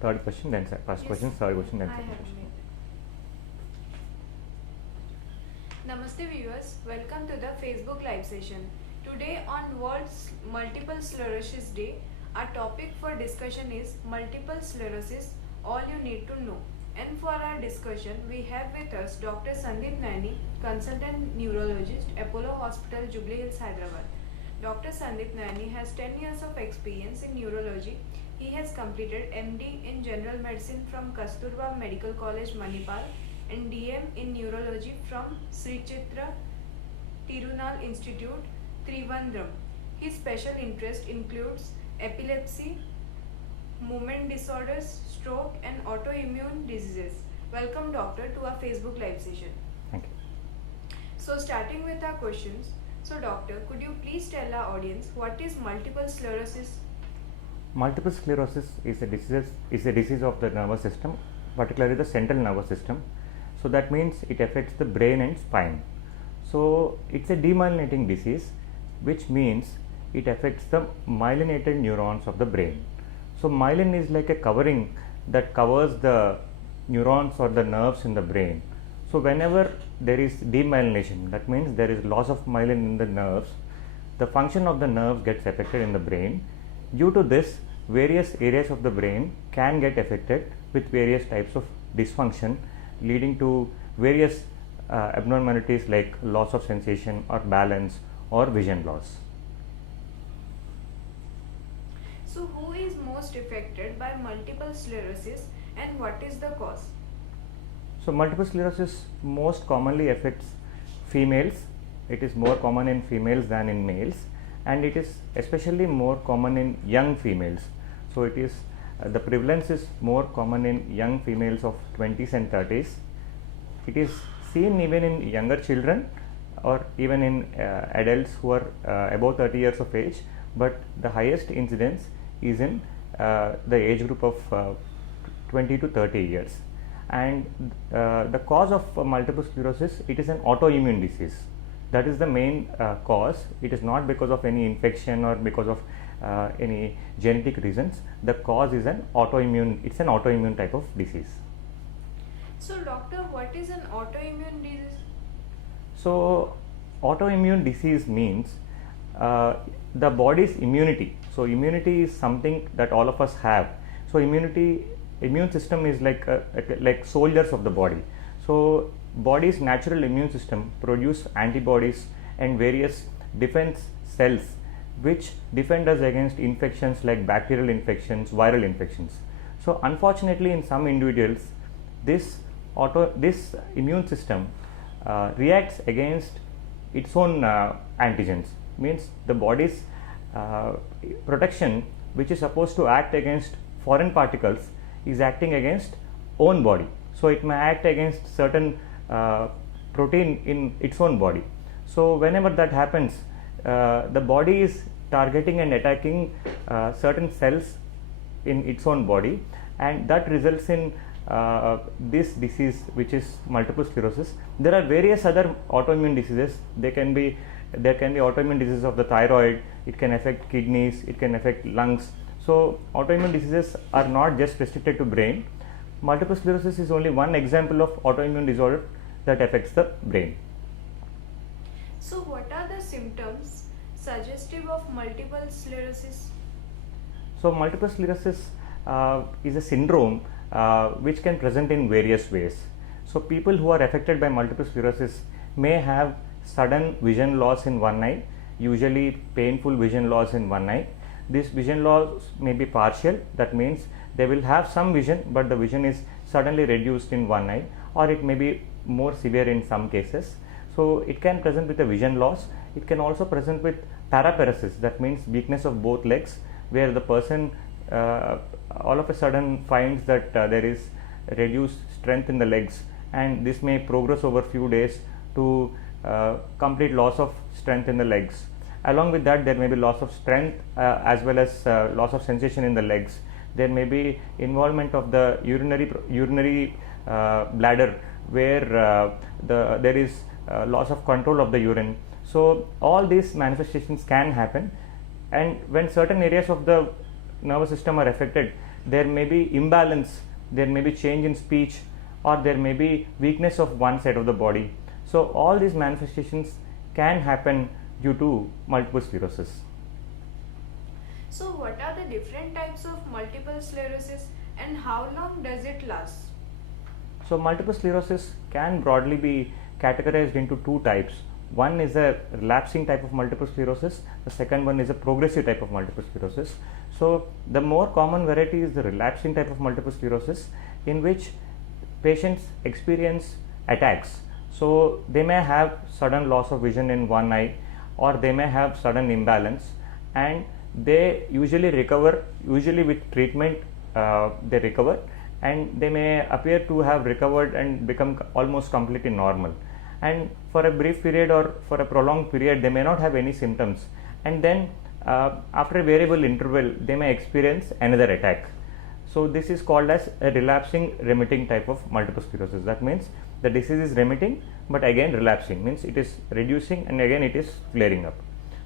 third question, then first Yes. question, third question, then I second have question. made. Namaste viewers, welcome to the Facebook live session. Today on World Multiple Sclerosis Day, our topic for discussion is multiple sclerosis, all you need to know. And for our discussion, we have with us Dr. Sandeep Nayani, consultant neurologist, Apollo Hospital, Jubilee Hills, Hyderabad. Dr. Sandeep Nayani has 10 years of experience in neurology. He has completed MD in General Medicine from Kasturba Medical College, Manipal, and DM in Neurology from Sri Chitra Tirunal Institute, Trivandrum. His special interest includes epilepsy, movement disorders, stroke, and autoimmune diseases. Welcome, doctor, to our Facebook live session. Thank you. So, starting with our questions. So, doctor, could you please tell our audience what is multiple sclerosis? Multiple sclerosis is a disease of the nervous system, particularly the central nervous system. So that means it affects the brain and spine. So it's a demyelinating disease, which means it affects the myelinated neurons of the brain. So myelin is like a covering that covers the neurons or the nerves in the brain. So whenever there is demyelination, that means there is loss of myelin in the nerves, the function of the nerves gets affected in the brain. Due to this, various areas of the brain can get affected with various types of dysfunction, leading to various abnormalities like loss of sensation or balance or vision loss. So, who is most affected by multiple sclerosis and what is the cause? So multiple sclerosis most commonly affects females. It is more common in females than in males, and it is especially more common in young females. So it is the prevalence is more common in young females of 20s and 30s. It is seen even in younger children or even in adults who are above 30 years of age, but the highest incidence is in the age group of 20 to 30 years. And the cause of multiple sclerosis, it is an autoimmune disease. That is the main cause. It is not because of any infection or because of any genetic reasons. The cause is an autoimmune. It's an autoimmune type of disease. So, doctor, what is an autoimmune disease? So autoimmune disease means the body's immunity. So immunity is something that all of us have. So immune system is like soldiers of the body. So body's natural immune system produce antibodies and various defense cells which defend us against infections like bacterial infections, viral infections. So unfortunately, in some individuals, this immune system reacts against its own antigens. Means the body's protection, which is supposed to act against foreign particles, is acting against own body. So it may act against certain protein in its own body. So whenever that happens, the body is targeting and attacking certain cells in its own body, and that results in this disease, which is multiple sclerosis. There are various other autoimmune diseases. There can be autoimmune diseases of the thyroid. It can affect kidneys, it can affect lungs. So autoimmune diseases are not just restricted to brain. Multiple sclerosis is only one example of autoimmune disorder that affects the brain. So, what are the symptoms suggestive of multiple sclerosis? So multiple sclerosis is a syndrome which can present in various ways. So people who are affected by multiple sclerosis may have sudden vision loss in one eye, usually painful vision loss in one eye. This vision loss may be partial. That means they will have some vision, but the vision is suddenly reduced in one eye, or it may be more severe in some cases. So it can present with a vision loss. It can also present with paraparesis. That means weakness of both legs, where the person all of a sudden finds that there is reduced strength in the legs, and this may progress over few days to complete loss of strength in the legs. Along with that, there may be loss of strength as well as loss of sensation in the legs. There may be involvement of the urinary bladder, where there is loss of control of the urine. So all these manifestations can happen, and when certain areas of the nervous system are affected, there may be imbalance, there may be change in speech, or there may be weakness of one side of the body. So all these manifestations can happen due to multiple sclerosis. So what are the different types of multiple sclerosis and how long does it last? So multiple sclerosis can broadly be categorized into two types. One is a relapsing type of multiple sclerosis, the second one is a progressive type of multiple sclerosis. So the more common variety is the relapsing type of multiple sclerosis, in which patients experience attacks. So they may have sudden loss of vision in one eye, or they may have sudden imbalance, and they usually recover, usually with treatment they recover, and they may appear to have recovered and become almost completely normal. And for a brief period or for a prolonged period they may not have any symptoms, and then after a variable interval they may experience another attack. So this is called as a relapsing remitting type of multiple sclerosis. That means the disease is remitting but again relapsing, means it is reducing and again it is flaring up.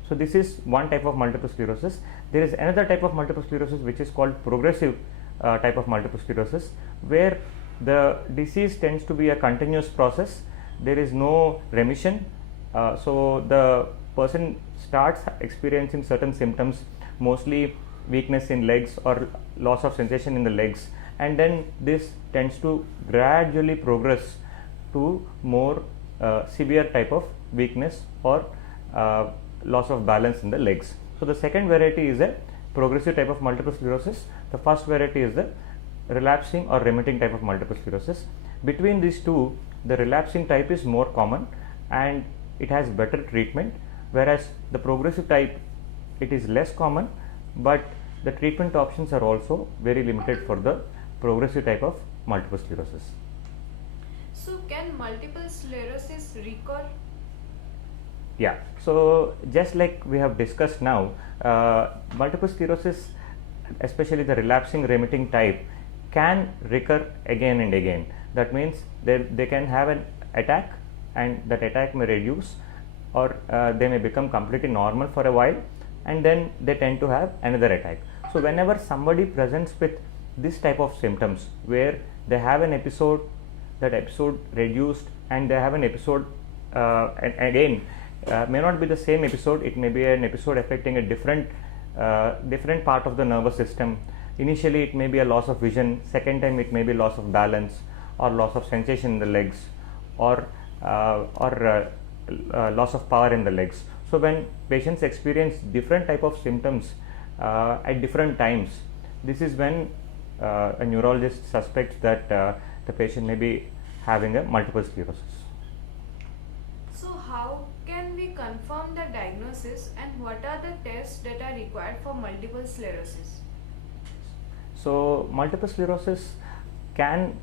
So this is one type of multiple sclerosis. There is another type of multiple sclerosis which is called progressive type of multiple sclerosis, where the disease tends to be a continuous process. There is no remission. So the person starts experiencing certain symptoms, mostly weakness in legs or loss of sensation in the legs, and then this tends to gradually progress to more severe type of weakness or loss of balance in the legs. So the second variety is a progressive type of multiple sclerosis. The first variety is the relapsing or remitting type of multiple sclerosis. Between these two, the relapsing type is more common and it has better treatment, whereas the progressive type, it is less common, but the treatment options are also very limited for the progressive type of multiple sclerosis. So can multiple sclerosis recur? Yeah, so just like we have discussed now, multiple sclerosis, especially the relapsing remitting type, can recur again and again. That means they can have an attack and that attack may reduce, or they may become completely normal for a while, and then they tend to have another attack. So whenever somebody presents with this type of symptoms where they have an episode, that episode reduced, and they have an episode and again may not be the same episode, it may be an episode affecting a different part of the nervous system. Initially it may be a loss of vision, second time it may be loss of balance or loss of sensation in the legs, or loss of power in the legs. So when patients experience different type of symptoms at different times, this is when a neurologist suspects that the patient may be having a multiple sclerosis. So how can we confirm the diagnosis and what are the tests that are required for multiple sclerosis? So multiple sclerosis can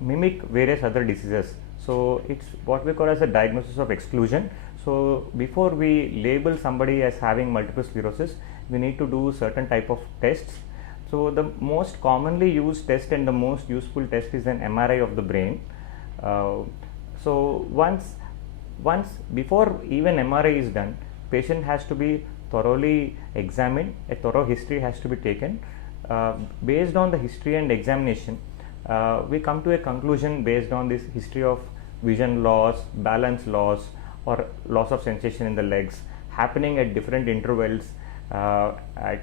mimic various other diseases. So it's what we call as a diagnosis of exclusion. So before we label somebody as having multiple sclerosis, we need to do certain type of tests. So the most commonly used test and the most useful test is an MRI of the brain. So once before even MRI is done, patient has to be thoroughly examined. A thorough history has to be taken. Based on the history and examination, we come to a conclusion based on this history of vision loss, balance loss, or loss of sensation in the legs happening at different intervals at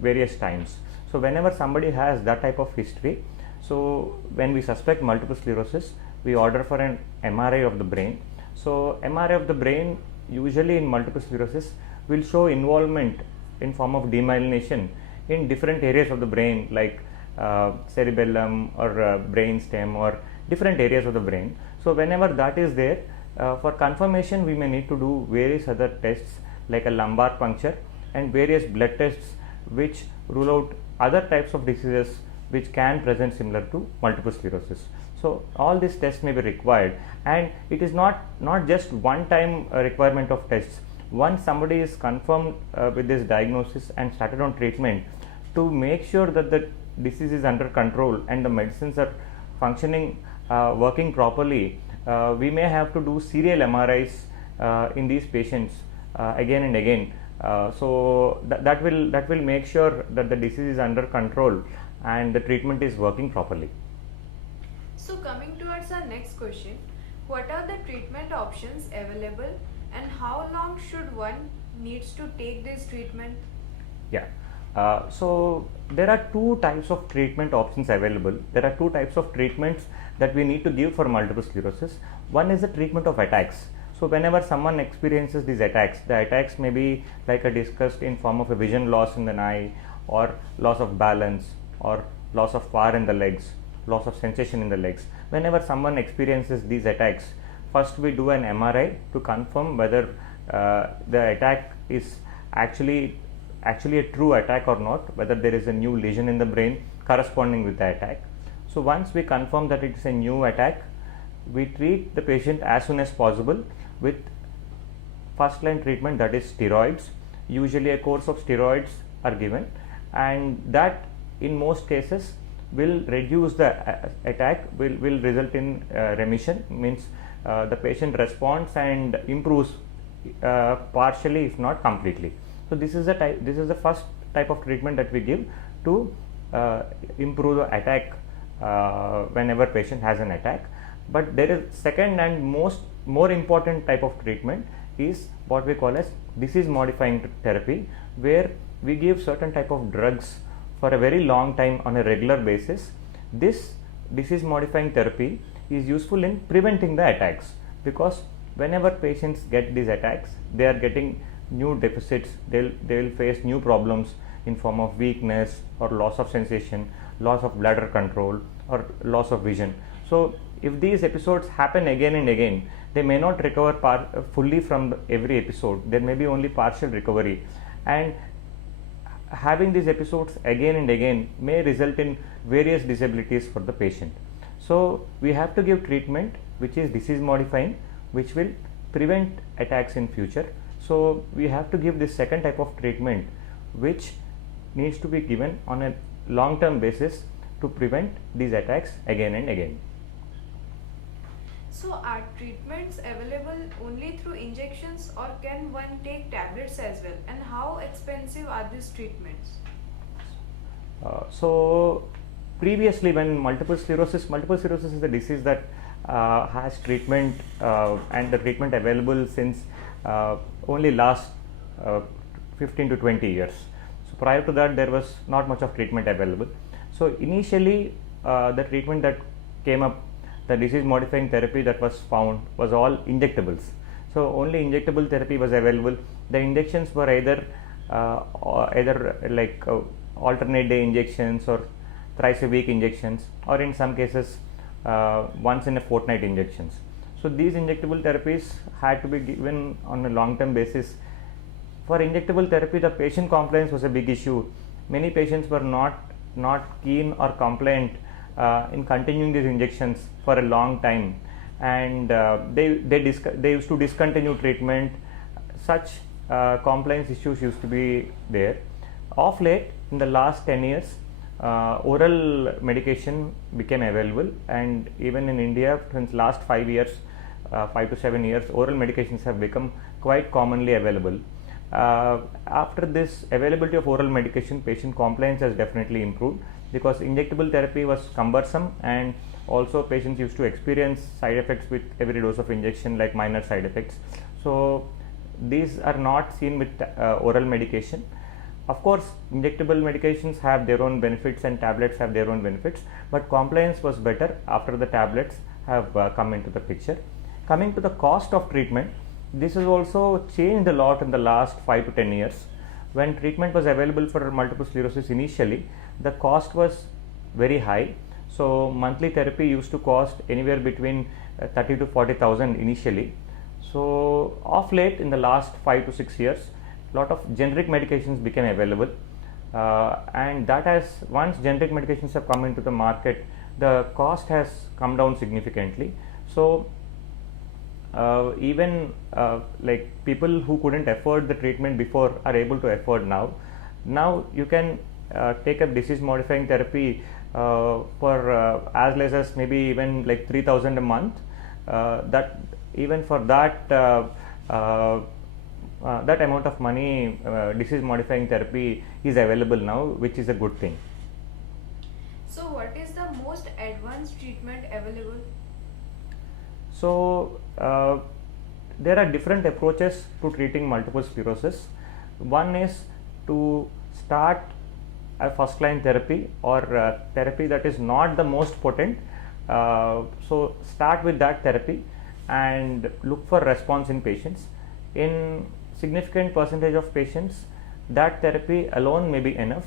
various times. So whenever somebody has that type of history, so when we suspect multiple sclerosis, we order for an MRI of the brain. So MRI of the brain usually in multiple sclerosis will show involvement in form of demyelination in different areas of the brain, like cerebellum or brain stem or different areas of the brain. So whenever that is there, for confirmation we may need to do various other tests like a lumbar puncture and various blood tests which rule out other types of diseases which can present similar to multiple sclerosis. So all these tests may be required, and it is not just one time requirement of tests. Once somebody is confirmed with this diagnosis and started on treatment, to make sure that the disease is under control and the medicines are functioning, working properly, we may have to do serial MRIs in these patients again and again That will make sure that the disease is under control and the treatment is working properly. So coming towards our next question, what are the treatment options available and how long should one needs to take this treatment? Yeah. So there are two types of treatment options available. There are two types of treatments that we need to give for multiple sclerosis. One is the treatment of attacks. So whenever someone experiences these attacks, the attacks may be like I discussed in form of a vision loss in the eye, or loss of balance, or loss of power in the legs, loss of sensation in the legs. Whenever someone experiences these attacks, first we do an MRI to confirm whether the attack is actually a true attack or not, whether there is a new lesion in the brain corresponding with the attack. So once we confirm that it is a new attack, we treat the patient as soon as possible with first line treatment, that is steroids. Usually a course of steroids are given, and that in most cases will reduce the attack, will result in remission, means the patient responds and improves partially if not completely. So this is the first type of treatment that we give to improve the attack whenever patient has an attack. But there is second and more important type of treatment is what we call as disease modifying therapy, where we give certain type of drugs for a very long time on a regular basis. This disease modifying therapy is useful in preventing the attacks, because whenever patients get these attacks, they are getting new deficits, they will face new problems in form of weakness or loss of sensation, loss of bladder control, or loss of vision. So if these episodes happen again and again, they may not recover fully from every episode. There may be only partial recovery, and having these episodes again and again may result in various disabilities for the patient. So we have to give treatment which is disease modifying, which will prevent attacks in future. So we have to give this second type of treatment, which needs to be given on a long term basis to prevent these attacks again and again. So are treatments available only through injections, or can one take tablets as well, and how expensive are these treatments? So previously, when multiple sclerosis is a disease that has treatment and the treatment available since only last 15 to 20 years. So prior to that, there was not much of treatment available. So initially the treatment that came up, the disease modifying therapy that was found, was all injectables. So only injectable therapy was available. The injections were either like alternate day injections, or thrice a week injections, or in some cases once in a fortnight injections. So these injectable therapies had to be given on a long term basis. For injectable therapy, the patient compliance was a big issue. Many patients were not keen or compliant in continuing these injections for a long time, and they used to discontinue treatment. Such compliance issues used to be there. Of late, in the last 10 years, oral medication became available, and even in India, since last 5 to 7 years, oral medications have become quite commonly available. After this availability of oral medication, patient compliance has definitely improved, because injectable therapy was cumbersome, and also patients used to experience side effects with every dose of injection, like minor side effects. So these are not seen with oral medication. Of course, injectable medications have their own benefits and tablets have their own benefits, but compliance was better after the tablets have come into the picture. Coming to the cost of treatment, this has also changed a lot in the last 5 to 10 years. When treatment was available for multiple sclerosis initially, the cost was very high. So monthly therapy used to cost anywhere between 30 to 40,000 initially. So of late, in the last 5 to 6 years, a lot of generic medications became available, and that has, once generic medications have come into the market, the cost has come down significantly. So even like people who couldn't afford the treatment before are able to afford now. Now you can take a disease modifying therapy for as less as maybe even like 3,000 a month. That even for that that amount of money, disease modifying therapy is available now, which is a good thing. So, what is the most advanced treatment available? So, there are different approaches to treating multiple sclerosis. One is to start a first line therapy or therapy that is not the most potent. So, start with that therapy and look for response in patients. In significant percentage of patients, that therapy alone may be enough.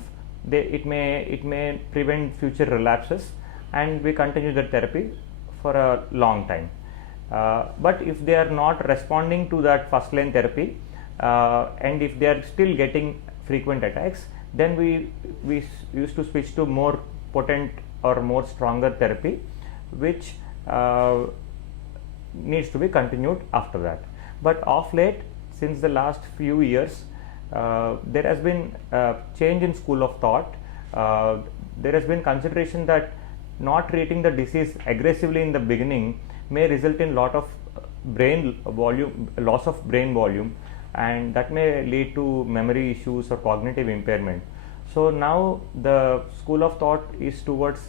It may prevent future relapses, and we continue the therapy for a long time. But if they are not responding to that first line therapy, and if they are still getting frequent attacks, then we used to switch to more potent or more stronger therapy, which needs to be continued after that. But of late, since the last few years, there has been a change in school of thought. There has been consideration that not treating the disease aggressively in the beginning may result in lot of loss of brain volume, and that may lead to memory issues or cognitive impairment. So now the school of thought is towards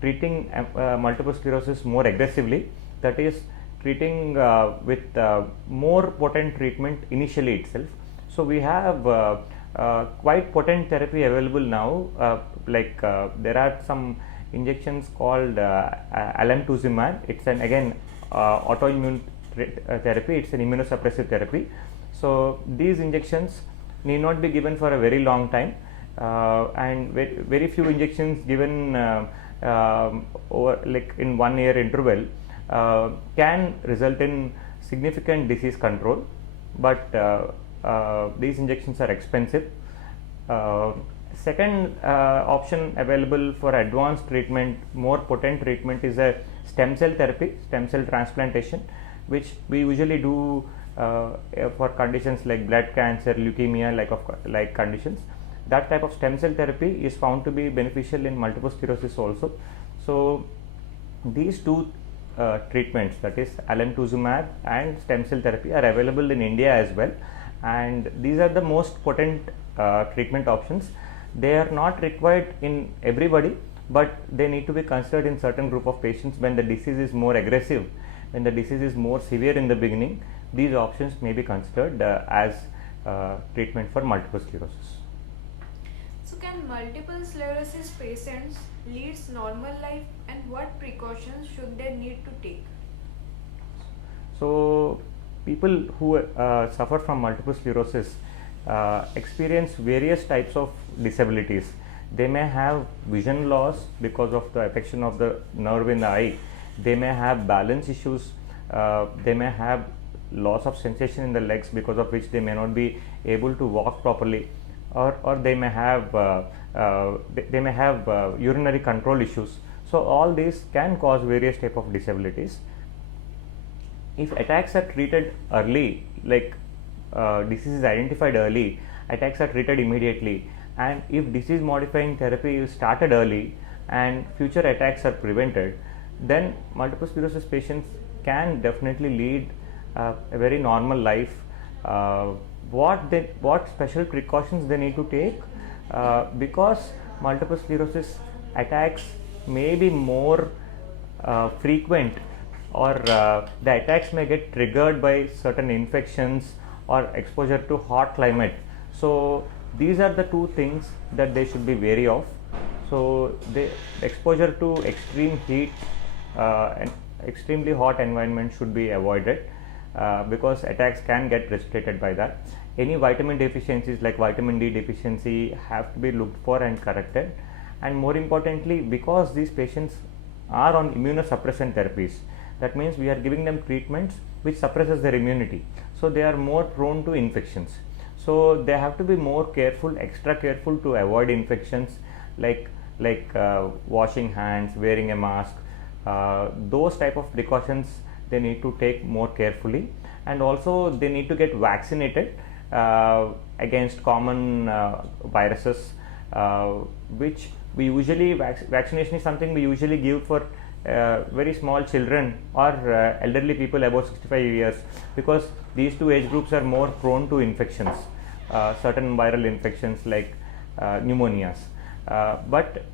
treating multiple sclerosis more aggressively, that is treating with more potent treatment initially itself. So we have quite potent therapy available now, there are some injections called alemtuzumab. It's an again autoimmune therapy. It's an immunosuppressive therapy. So these injections need not be given for a very long time, and very few injections given over like in 1 year interval can result in significant disease control, but these injections are expensive. Second option available for advanced treatment, more potent treatment, is a stem cell therapy, stem cell transplantation, which we usually do for conditions like blood cancer, leukemia, like conditions. That type of stem cell therapy is found to be beneficial in multiple sclerosis also. So these two treatments, that is alemtuzumab and stem cell therapy, are available in India as well, and these are the most potent treatment options. They are not required in everybody, but they need to be considered in certain group of patients when the disease is more aggressive, when the disease is more severe in the beginning. These options may be considered as treatment for multiple sclerosis. So, can multiple sclerosis patients lead normal life, and what precautions should they need to take? So, people who suffer from multiple sclerosis experience various types of disabilities. They may have vision loss because of the affection of the nerve in the eye. They may have balance issues. They may have loss of sensation in the legs, because of which they may not be able to walk properly, or they may have urinary control issues. So all these can cause various type of disabilities. If attacks are treated early, like disease is identified early, attacks are treated immediately, and if disease modifying therapy is started early and future attacks are prevented, then multiple sclerosis patients can definitely lead a very normal life. What special precautions they need to take, because multiple sclerosis attacks may be more frequent, or the attacks may get triggered by certain infections or exposure to hot climate. So these are the two things that they should be wary of. So the exposure to extreme heat and extremely hot environment should be avoided, because attacks can get precipitated by that. Any vitamin deficiencies like vitamin D deficiency have to be looked for and corrected. And more importantly, because these patients are on immunosuppressant therapies, that means we are giving them treatments which suppresses their immunity, so they are more prone to infections. So they have to be more careful, extra careful, to avoid infections, like washing hands, wearing a mask. Those type of precautions they need to take more carefully, and also they need to get vaccinated against common viruses, which we usually vaccination is something we usually give for very small children or elderly people above 65 years, because these two age groups are more prone to infections, certain viral infections like pneumonias. But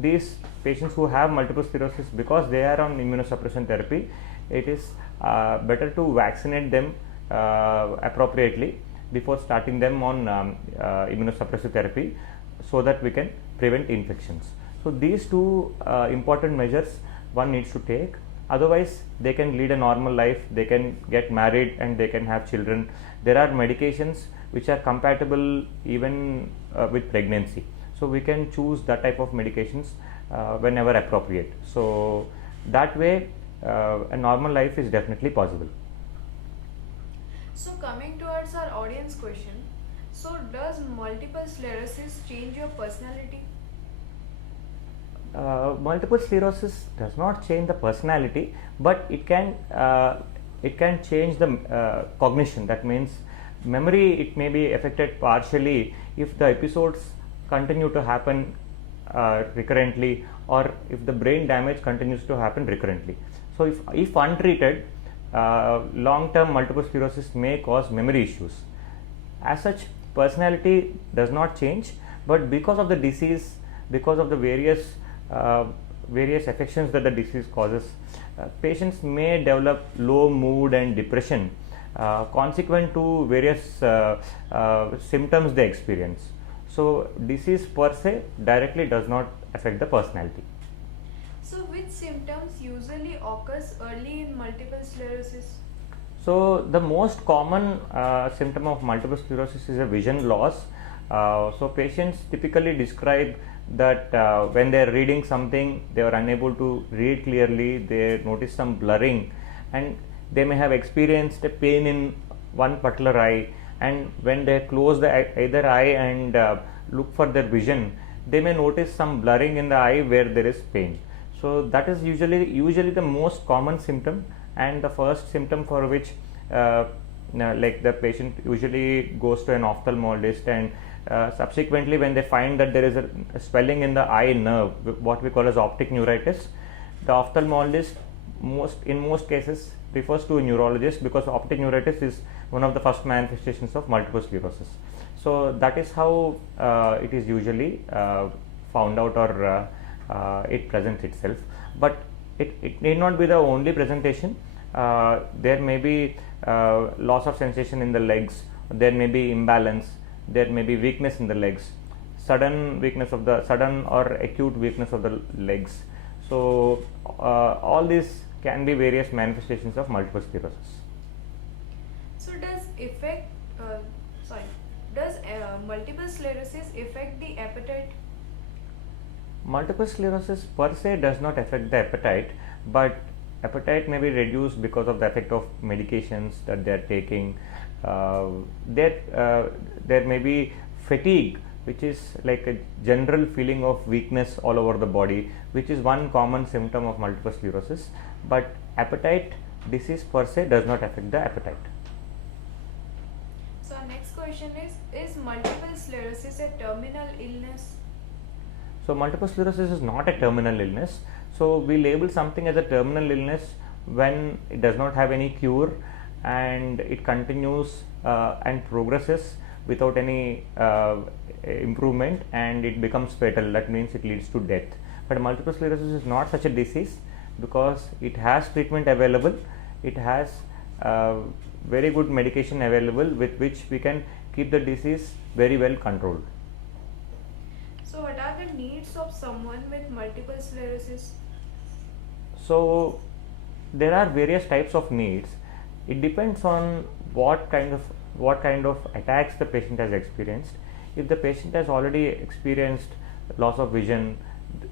these patients who have multiple sclerosis, because they are on immunosuppression therapy, it is better to vaccinate them appropriately before starting them on immunosuppressive therapy, so that we can prevent infections. So these two important measures one needs to take, otherwise they can lead a normal life, they can get married and they can have children. There are medications which are compatible even with pregnancy, so we can choose that type of medications whenever appropriate. So that way a normal life is definitely possible. So coming towards our audience question, so does multiple sclerosis change your personality? Multiple sclerosis does not change the personality, but it can change the cognition. That means memory, it may be affected partially if the episodes continue to happen recurrently, or if the brain damage continues to happen recurrently. So if untreated, long-term multiple sclerosis may cause memory issues. As such, personality does not change, but because of the disease, because of the various affections that the disease causes, patients may develop low mood and depression consequent to various symptoms they experience. So disease per se directly does not affect the personality. So which symptoms usually occurs early in multiple sclerosis? So the most common symptom of multiple sclerosis is a vision loss. So patients typically describe that when they are reading something, they are unable to read clearly, they notice some blurring, and they may have experienced a pain in one particular eye, and when they close either eye and look for their vision, they may notice some blurring in the eye where there is pain. So that is usually the most common symptom, and the first symptom for which like the patient usually goes to an ophthalmologist, and subsequently when they find that there is a swelling in the eye nerve, what we call as optic neuritis, the ophthalmologist in most cases refers to a neurologist, because optic neuritis is one of the first manifestations of multiple sclerosis. So that is how it is usually found out, or it presents itself. But it need not be the only presentation. There may be loss of sensation in the legs, there may be imbalance, there may be weakness in the legs, sudden or acute weakness of the legs. So all these can be various manifestations of multiple sclerosis. So does multiple sclerosis affect the appetite? Multiple sclerosis per se does not affect the appetite, but appetite may be reduced because of the effect of medications that they are taking. There may be fatigue, which is like a general feeling of weakness all over the body, which is one common symptom of multiple sclerosis. But appetite disease per se does not affect the appetite. So our next question is multiple sclerosis a terminal illness? So multiple sclerosis is not a terminal illness. So we label something as a terminal illness when it does not have any cure and it continues and progresses without any improvement, and it becomes fatal. That means it leads to death. But multiple sclerosis is not such a disease, because it has treatment available. It has very good medication available with which we can keep the disease very well controlled. So what are the needs of someone with multiple sclerosis? So there are various types of needs. It depends on what kind of attacks the patient has experienced. If the patient has already experienced loss of vision,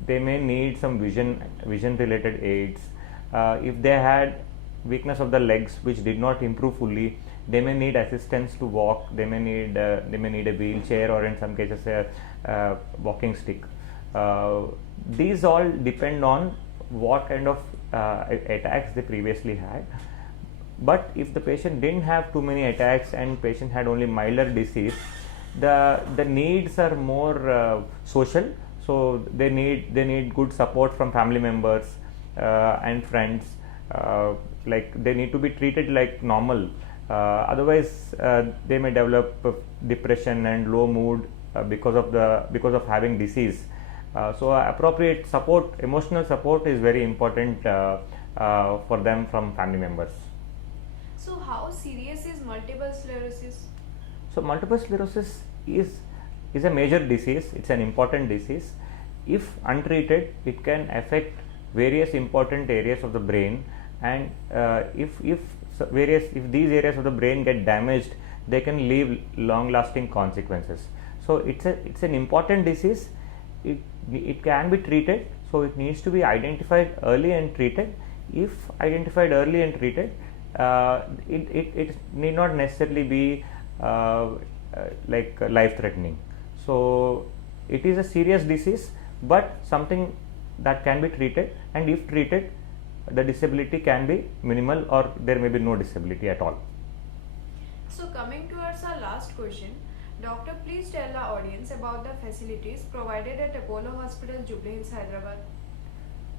they may need some vision related aids. If they had weakness of the legs which did not improve fully, they may need assistance to walk. They may need a wheelchair, or in some cases a walking stick. These all depend on what kind of attacks they previously had. But if the patient didn't have too many attacks and patient had only milder disease, the needs are more social. So they need good support from family members. and friends. Like they need to be treated like normal. Otherwise, they may develop depression and low mood because of having disease. So appropriate support, emotional support, is very important for them from family members. So how serious is multiple sclerosis? So multiple sclerosis is a major disease. It's an important disease. If untreated, it can affect various important areas of the brain, and if these areas of the brain get damaged, they can leave long lasting consequences. So it's an important disease. It can be treated, so it needs to be identified early and treated. If identified early and treated, it need not necessarily be like life threatening. So it is a serious disease, but something that can be treated, and if treated, the disability can be minimal, or there may be no disability at all. So coming towards our last question, doctor, please tell our audience about the facilities provided at Apollo Hospital, Jubilee Hills, Hyderabad.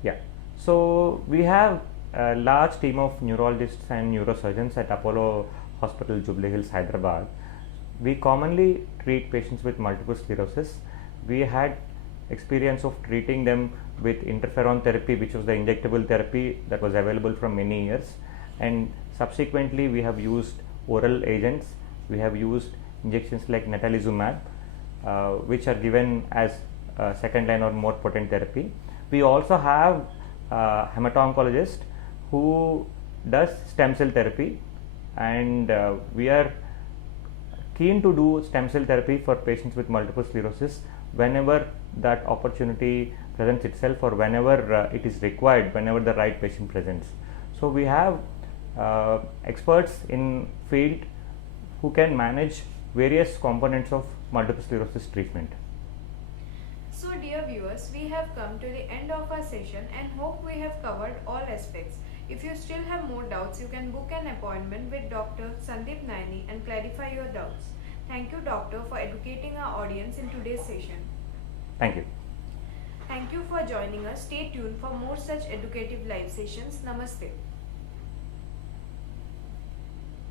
Yeah, so we have a large team of neurologists and neurosurgeons at Apollo Hospital, Jubilee Hills, Hyderabad. We commonly treat patients with multiple sclerosis. We had experience of treating them with interferon therapy, which was the injectable therapy that was available for many years, and subsequently we have used oral agents. We have used injections like natalizumab, which are given as second line or more potent therapy. We also have a hemato-oncologist who does stem cell therapy, and we are keen to do stem cell therapy for patients with multiple sclerosis whenever that opportunity presents itself, or whenever it is required, whenever the right patient presents. So we have experts in field who can manage various components of multiple sclerosis treatment. So dear viewers, we have come to the end of our session and hope we have covered all aspects. If you still have more doubts, you can book an appointment with Dr. Sandeep Nayani and clarify your doubts. Thank you, doctor, for educating our audience in today's session. Thank you. Thank you for joining us. Stay tuned for more such educative live sessions. Namaste.